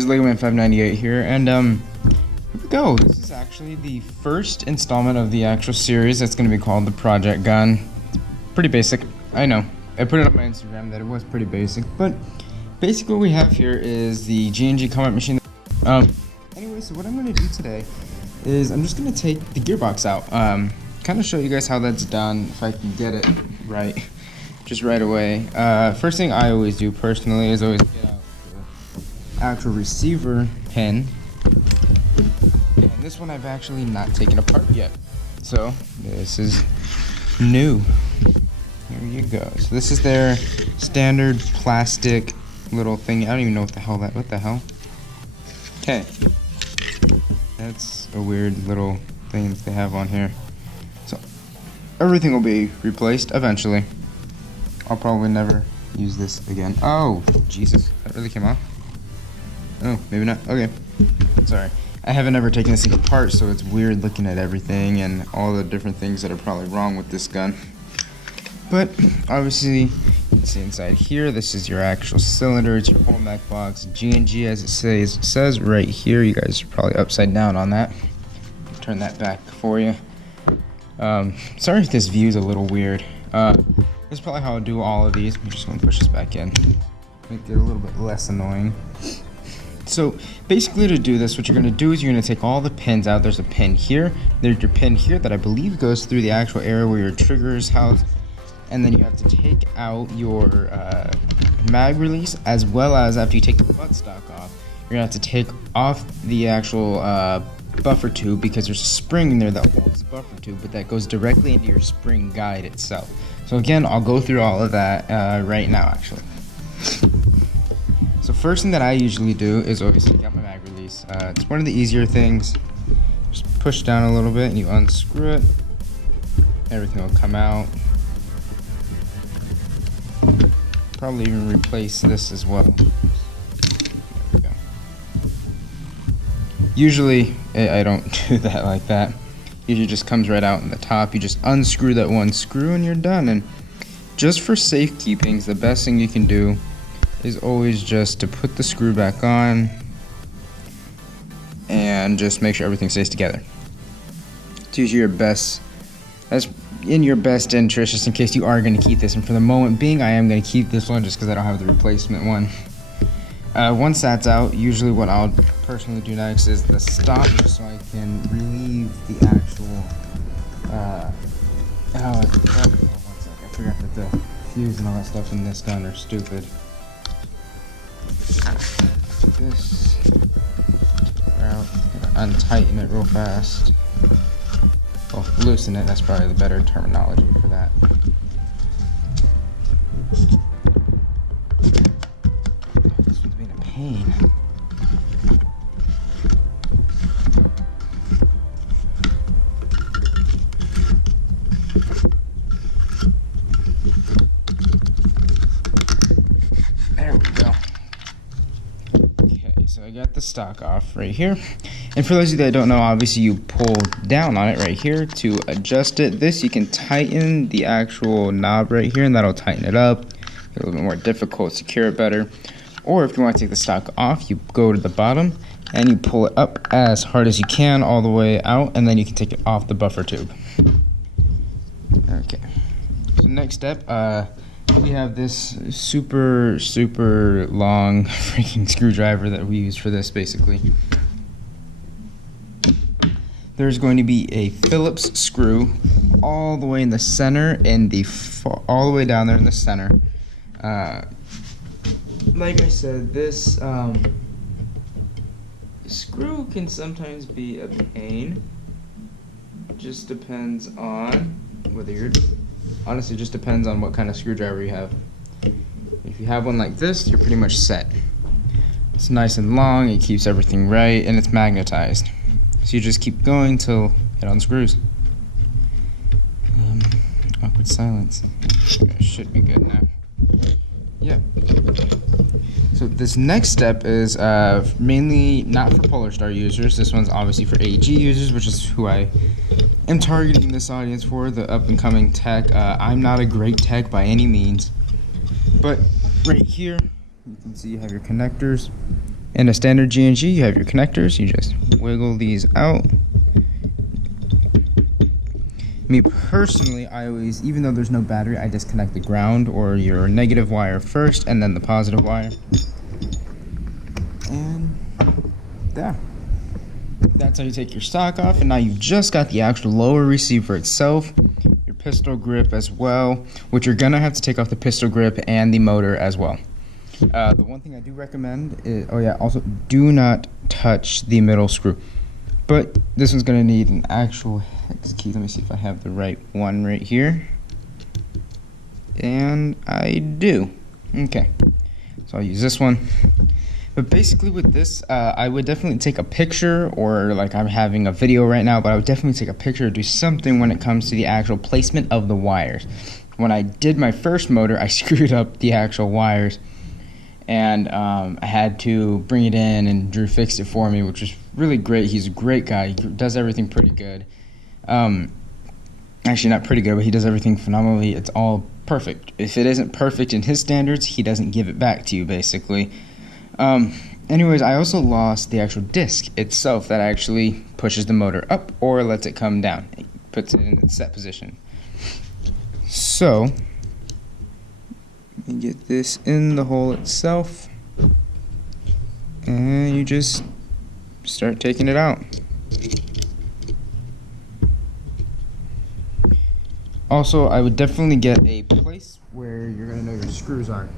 guys, LegoMan598 here, and here we go. This is actually the first installment of the actual series that's going to be called the Project Gun. Pretty basic, I know. I put it on my Instagram that it was pretty basic, but basically what we have here is the G&G combat machine. Anyway, so what I'm going to do today is I'm just going to take the gearbox out, kind of show you guys how that's done, if I can get it right, just right away. First thing I always do personally is always get out the actual receiver pin, and this one I've actually not taken apart yet, so this is new. Here you go. So this is their standard plastic little thing. I don't even know what the hell Okay, that's a weird little thing that they have on here. So everything will be replaced eventually. I'll probably never use this again. Oh, Jesus, that really came off? Oh, maybe not. Okay, sorry. I haven't ever taken this thing apart, so it's weird looking at everything and all the different things that are probably wrong with this gun. But obviously, you can see inside here, this is your actual cylinder. It's your whole mech box. G&G, as it says right here. You guys are probably upside down on that. Turn that back for you. Sorry if this view is a little weird. This is probably how I'll do all of these. I'm just going to push this back in. Make it a little bit less annoying. So basically, to do this, what you're going to do is you're going to take all the pins out. There's a pin here. There's your pin here that I believe goes through the actual area where your trigger is housed. And then you have to take out your mag release, as well as after you take the buttstock off, you're going to have to take off the actual buffer tube, because there's a spring in there that holds the buffer tube, but that goes directly into your spring guide itself. So again, I'll go through all of that right now, actually. So first thing that I usually do is always take out my mag release. It's one of the easier things. Just push down a little bit and you unscrew it. Everything will come out. Probably even replace this as well. There we go. Usually I don't do that like that. Usually just comes right out in the top. You just unscrew that one screw and you're done. And just for safekeeping, the best thing you can do is always just to put the screw back on and just make sure everything stays together. It's usually your best. That's in your best interest, just in case you are going to keep this. And for the moment being, I am going to keep this one just because I don't have the replacement one. Once that's out, usually what I'll personally do next is the stop, just so I can relieve the actual one sec, I forgot that the fuse and all that stuff in this gun are stupid. This out, untighten it real fast. Well, loosen it, that's probably the better terminology for that. This one's being a pain. There we go. Okay, so I got the stock off right here. And for those of you that don't know, obviously you pull down on it right here to adjust it. This, you can tighten the actual knob right here, and that'll tighten it up, get a little bit more difficult, secure it better. Or if you want to take the stock off, you go to the bottom and you pull it up as hard as you can all the way out, and then you can take it off the buffer tube. Okay. So next step, we have this super long freaking screwdriver that we use for this, basically. There's going to be a Phillips screw all the way in the center and all the way down there in the center. Like I said, this screw can sometimes be a pain. Just depends on whether you're, honestly, just depends on what kind of screwdriver you have. If you have one like this, you're pretty much set. It's nice and long, it keeps everything right, and it's magnetized. So you just keep going till it unscrews. Awkward silence. Should be good now. Yeah. So this next step is mainly not for Polar Star users. This one's obviously for AG users, which is who I am targeting this audience for, the up-and-coming tech. I'm not a great tech by any means, but right here you can see you have your connectors. In a standard G&G, you have your connectors. You just wiggle these out. Me personally, I always, even though there's no battery, I disconnect the ground or your negative wire first and then the positive wire. And there. That's how you take your stock off, and now you've just got the actual lower receiver itself, your pistol grip as well, which you're gonna have to take off the pistol grip and the motor as well. The one thing I do recommend is, also do not touch the middle screw. But this one's gonna need an actual hex key. Let me see if I have the right one right here. And I do. Okay, so I'll use this one. But basically with this, I would definitely take a picture, or like I'm having a video right now, but I would definitely take a picture or do something when it comes to the actual placement of the wires. When I did my first motor, I screwed up the actual wires, and I had to bring it in, and Drew fixed it for me, which was really great. He's a great guy. He does everything pretty good. Actually, not pretty good, but he does everything phenomenally. It's all perfect. If it isn't perfect in his standards, he doesn't give it back to you, basically. Anyways, I also lost the actual disc itself that actually pushes the motor up or lets it come down. It puts it in its set position. So, you get this in the hole itself, and you just start taking it out. Also, I would definitely get a place where you're going to know your screws are.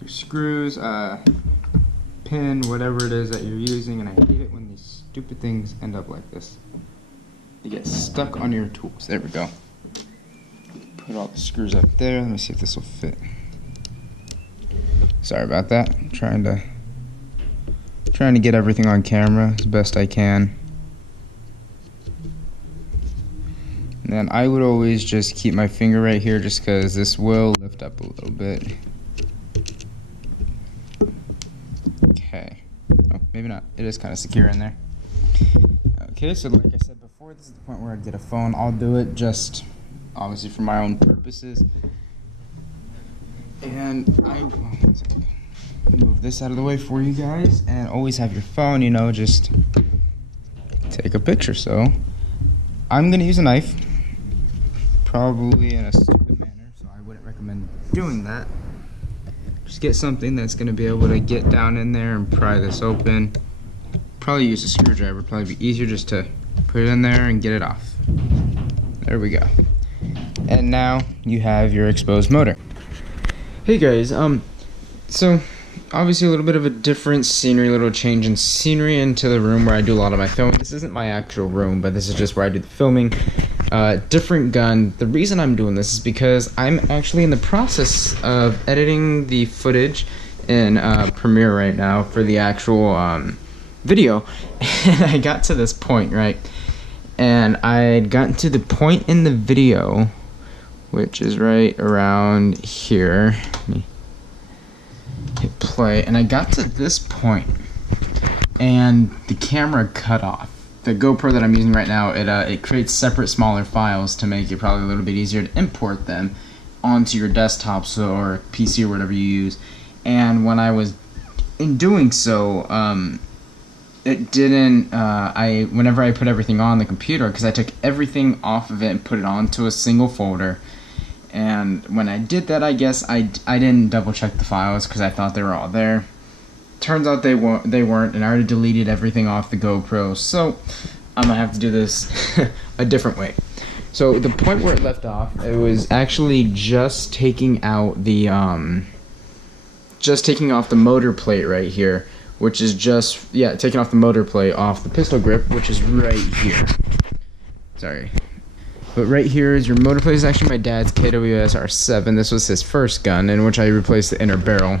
Your screws, pin, whatever it is that you're using, and I hate it when these stupid things end up like this. They get stuck on your tools. There we go. Put all the screws up there. Let me see if this will fit. Sorry about that. I'm trying to get everything on camera as best I can. And then I would always just keep my finger right here, just because this will lift up a little bit. Okay. Oh, maybe not. It is kind of secure in there. Okay, so like I said before, this is the point where I get a phone. I'll do it just, obviously, for my own purposes. And I will move this out of the way for you guys, and always have your phone, you know, just take a picture. So I'm going to use a knife, probably in a stupid manner, so I wouldn't recommend doing that. Just get something that's going to be able to get down in there and pry this open. Probably use a screwdriver, probably be easier just to put it in there and get it off. There we go. And now you have your exposed motor. Hey guys, so obviously a little bit of a different scenery, a little change in scenery into the room where I do a lot of my filming. This isn't my actual room, but this is just where I do the filming. Different gun. The reason I'm doing this is because I'm actually in the process of editing the footage in Premiere right now for the actual video. And I got to this point, right? And I'd gotten to the point in the video, which is right around here. Let me hit play, and I got to this point, and the camera cut off. The GoPro that I'm using right now, it creates separate smaller files to make it probably a little bit easier to import them onto your desktops or PC or whatever you use. And when I was in doing so, it didn't, whenever I put everything on the computer, because I took everything off of it and put it onto a single folder, and when I did that, I guess I didn't double check the files because I thought they were all there. Turns out they weren't, and I already deleted everything off the GoPro, so I'm gonna have to do this a different way. So the point where it left off, it was actually just taking out the taking off the motor plate right here, which is just, taking off the motor plate off the pistol grip, which is right here. Sorry. But right here is your motor plate. This is actually my dad's KWS R7. This was his first gun, in which I replaced the inner barrel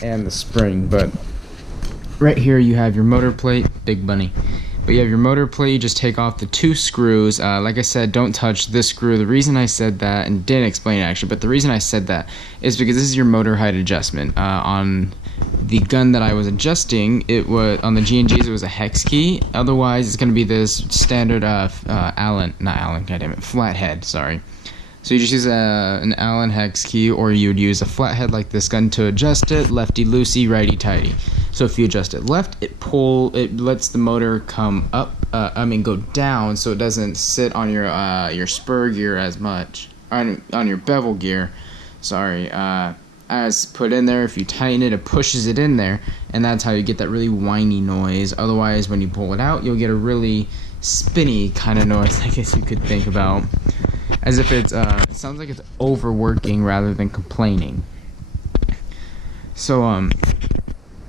and the spring. But right here you have your motor plate, big bunny. But you have your motor plate, you just take off the two screws. Like I said, don't touch this screw. The reason I said that, and didn't explain it actually, but the reason I said that is because this is your motor height adjustment. On the gun that I was adjusting, it was, on the G&Gs, it was a hex key. Otherwise, it's going to be this standard flathead, sorry. So you just use an Allen hex key, or you would use a flathead like this gun to adjust it, lefty loosey, righty tighty. So if you adjust it left, it lets the motor come up, go down, so it doesn't sit on your spur gear as much, on your bevel gear, sorry, as put in there. If you tighten it, it pushes it in there, and that's how you get that really whiny noise. Otherwise, when you pull it out, you'll get a really spinny kind of noise, I guess you could think about, as if it sounds like it's overworking rather than complaining. So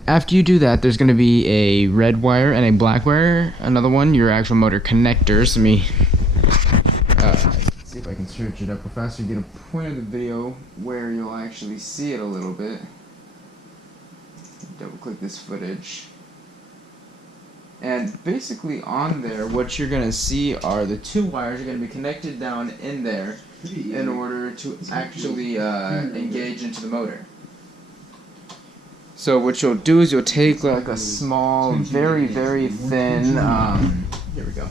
after you do that, there's going to be a red wire and a black wire, another one, your actual motor connectors. Let me see if I can search it up real fast so you get a point of the video where you'll actually see it a little bit. Double click this footage. And basically on there, what you're going to see are the two wires are going to be connected down in there in order to actually engage into the motor. So what you'll do is you'll take like a small, very, very thin, here we go,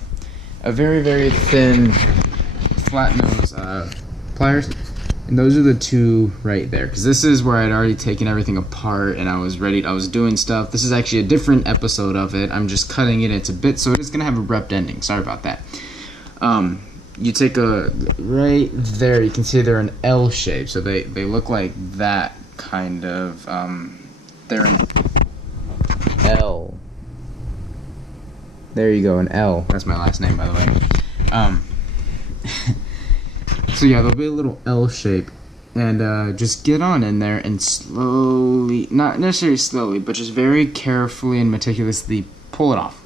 a very, very thin flat nose pliers, and those are the two right there, because this is where I'd already taken everything apart and I was doing stuff. This is actually a different episode of it. I'm just cutting it into bits, so it's gonna have a abrupt ending. Sorry about that. You take a, right there, you can see they're an L shape, so they look like that kind of, they're an L. There you go, an L. That's my last name, by the way. So yeah, there'll be a little L shape, and just get on in there and slowly, not necessarily slowly, but just very carefully and meticulously pull it off.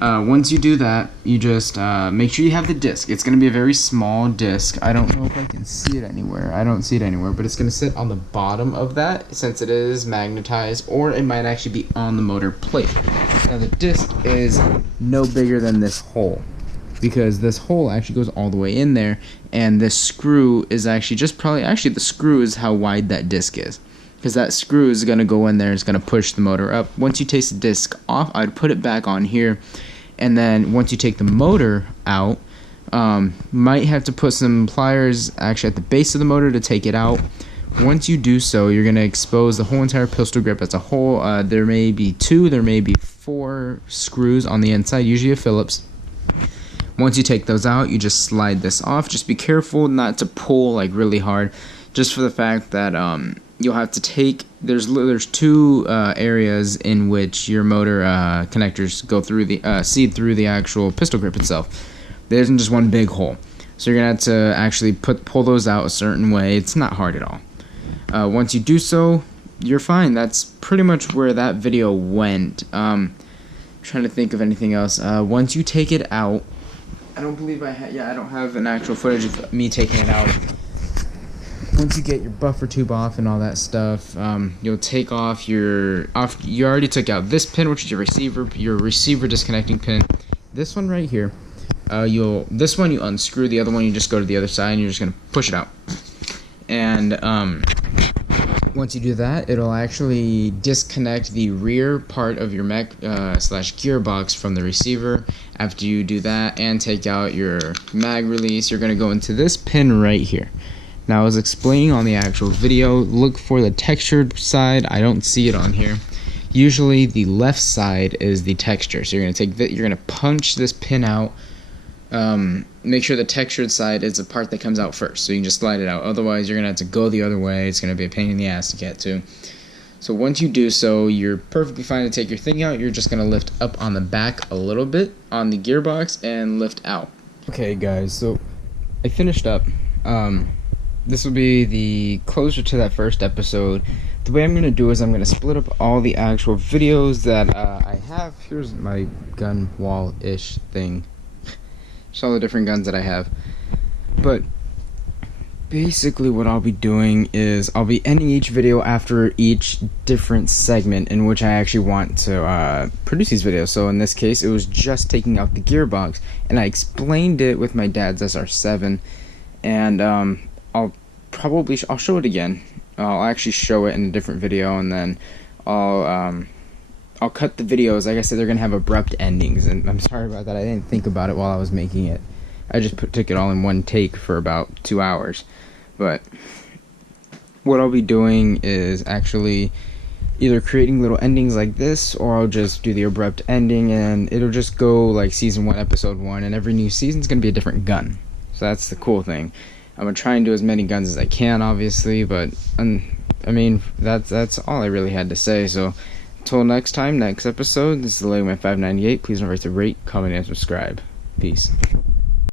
Once you do that, you just make sure you have the disc. It's going to be a very small disc. I don't know if I can see it anywhere. I don't see it anywhere, but it's going to sit on the bottom of that since it is magnetized, or it might actually be on the motor plate. Now the disc is no bigger than this hole, because this hole actually goes all the way in there, and this screw is actually the screw is how wide that disc is, because that screw is going to go in there, it's going to push the motor up. Once you take the disc off, I'd put it back on here, and then once you take the motor out, might have to put some pliers actually at the base of the motor to take it out. Once you do so, you're going to expose the whole entire pistol grip as a whole. There may be 2, there may be 4 screws on the inside, usually a Phillips. Once you take those out, you just slide this off. Just be careful not to pull like really hard, just for the fact that you'll have to take, there's 2 areas in which your motor connectors go through the seed through the actual pistol grip itself. There isn't just one big hole, so you're gonna have to actually pull those out a certain way. It's not hard at all. Once you do so, you're fine. That's pretty much where that video went. Trying to think of anything else. Once you take it out, I don't believe I don't have an actual footage of me taking it out. Once you get your buffer tube off and all that stuff, you'll take off you already took out this pin, which is your receiver disconnecting pin. This one right here, this one you unscrew, the other one you just go to the other side and you're just gonna push it out. And once you do that, it'll actually disconnect the rear part of your mech slash gearbox from the receiver. After you do that and take out your mag release, you're going to go into this pin right here. Now, I was explaining on the actual video, look for the textured side. I don't see it on here. Usually the left side is the texture. So you're going to take that, you're going to punch this pin out. Make sure the textured side is the part that comes out first, so you can just slide it out. Otherwise, you're going to have to go the other way. It's going to be a pain in the ass to get to. So once you do so, you're perfectly fine to take your thing out. You're just going to lift up on the back a little bit on the gearbox and lift out. Okay, guys, so I finished up. This will be the closer to that first episode. The way I'm going to do is I'm going to split up all the actual videos that I have. Here's my gun wall-ish thing. Just all the different guns that I have. But basically what I'll be doing is I'll be ending each video after each different segment in which I actually want to produce these videos. So in this case, it was just taking out the gearbox, and I explained it with my dad's SR7, and I'll show it again. I'll actually show it in a different video, and then I'll cut the videos. Like I said, they're gonna have abrupt endings, and I'm sorry about that. I didn't think about it while I was making it. I just took it all in one take for about 2 hours. But what I'll be doing is actually either creating little endings like this, or I'll just do the abrupt ending, and it'll just go like season 1, episode 1, and every new season's gonna be a different gun. So that's the cool thing. I'm gonna try and do as many guns as I can, obviously, but I mean, that's all I really had to say. So until next time, next episode, this is the Lego Man 598. Please don't forget to rate, comment, and subscribe. Peace.